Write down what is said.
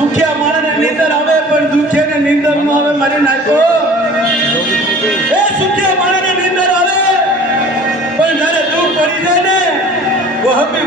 સુખિયા માણસને નીંદર આવે પણ દુખિયાને નીંદર ન આવે મારી નાખો એ સુખિયા માણસને નીંદર આવે પણ જ્યારે દુઃખ પડી જાય ને वो हबी